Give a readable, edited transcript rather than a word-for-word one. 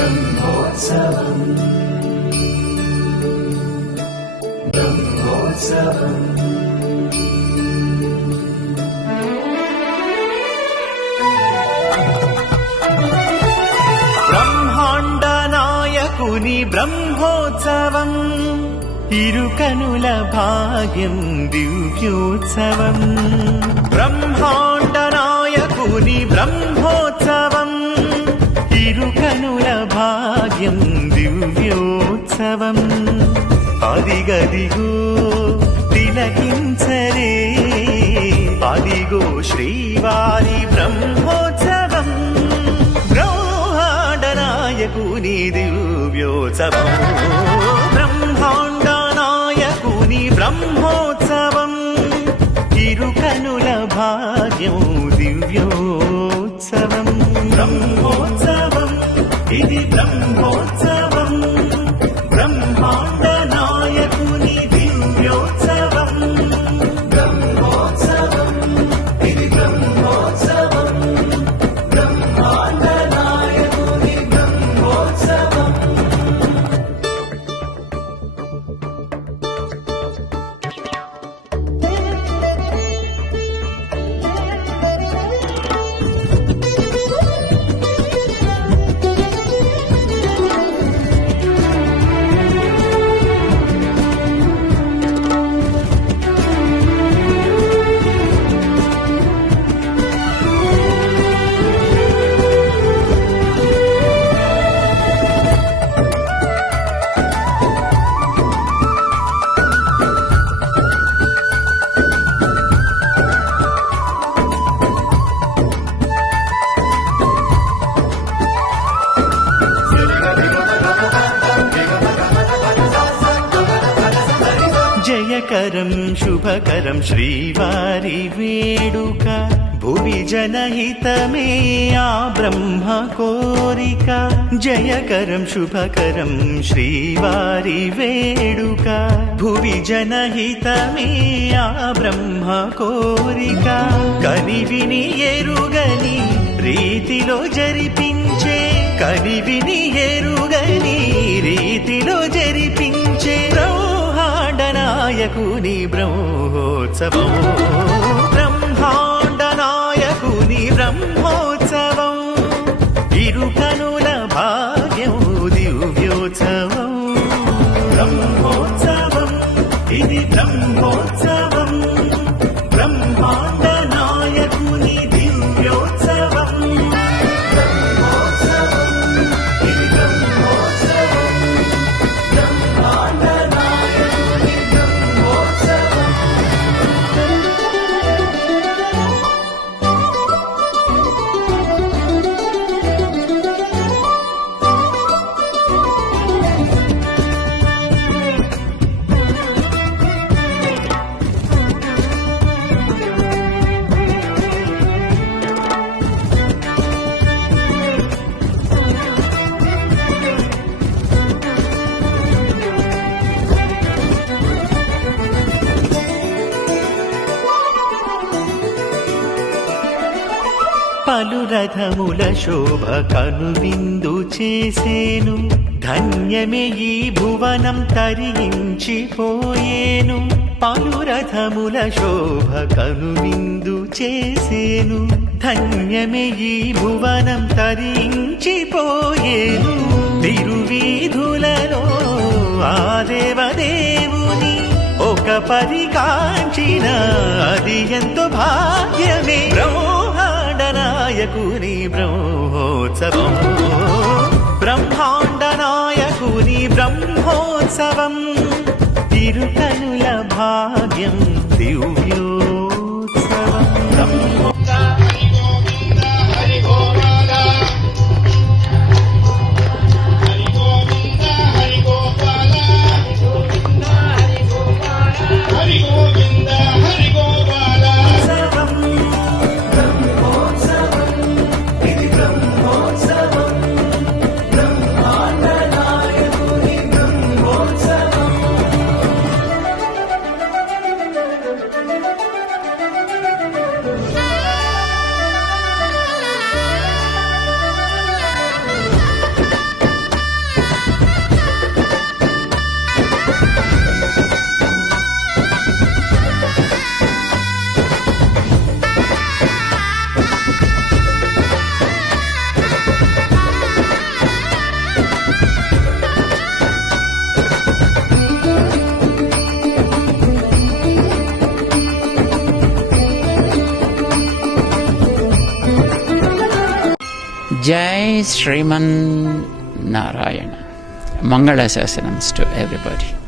బ్రహ్మోత్సవం బ్రహ్మోత్సవం బ్రహ్మాండ నాయకుని బ్రహ్మోత్సవం ఇరుకనుల భాగ్యం దివ్యోత్సవం. బ్రహ్మాండ నాయకుని బ్రహ్మోత్సవం ఇరుకనుల భాగ్యం దివ్యోత్సవం. అదిగదిగో తిలకించరే అదిగో శ్రీవారి బ్రహ్మోత్సవం. బ్రహ్మాండ నాయకుని దివ్యోత్సవం. బ్రహ్మాండ నాయకుని బ్రహ్మోత్సవం ఇరుకనుల భాగ్యం దివ్యోత్సవం. బ్రహ్మోత్సవం ఇది బ్రహ్మోత్సవం. బ్రహ్మాండ నాయకుని దివ్యోత్సవం. బ్రహ్మోత్సవం ఇది బ్రహ్మోత్సవం. బ్రహ్మాండ నాయకుని బ్రహ్మోత్సవం. జయకరం శుభకరం శ్రీవారి వేడుక. భువి జనహితమే ఆ బ్రహ్మ కోరిక. జయకరం శుభకరం శ్రీవారి వేడుక. భువి జనహితమే ఆ బ్రహ్మ కోరిక. కనివిని ఎరుగని రీతిలో జరిపించే కనివిని ఎరుగని రీతిలో జరిపించే బ్రహ్మాండ నాయకుని బ్రహ్మోత్సవం. బ్రహ్మాండ నాయకుని బ్రహ్మోత్సవం ఇరుకనుల భాగ్యం దివ్యోత్సవం. బ్రహ్మోత్సవం ఇది బ్రహ్మోత్సవం. బ్రహ్మాండ నాయకుని దివ్యోత్సవం. బ్రహ్మోత్సవం ఇది బ్రహ్మోత్సవం. బ్రహ్మాండ నాయకుని బ్రహ్మోత్సవం. పలు రథముల శోభ కనువిందు చేసేను. ధన్యమే ఈ భువనం తరించిపోయేను. పలు రథముల శోభ కనువిందు చేసేను. ధన్యమే ఈ భువనం తరించిపోయేను. తిరువీధులలో ఆ దేవదేవుని ఒక పరికాంచిన అది ఎంతో భాగ్యమే. బ్రహ్మాండ నాయకుని బ్రహ్మోత్సవం. బ్రహ్మాండ నాయకుని బ్రహ్మోత్సవం ఇరుకనుల భాగ్యం దివ్యోత్సవం. జై శ్రీమన్ నారాయణ. మంగళాశాసనమ్స్ to everybody.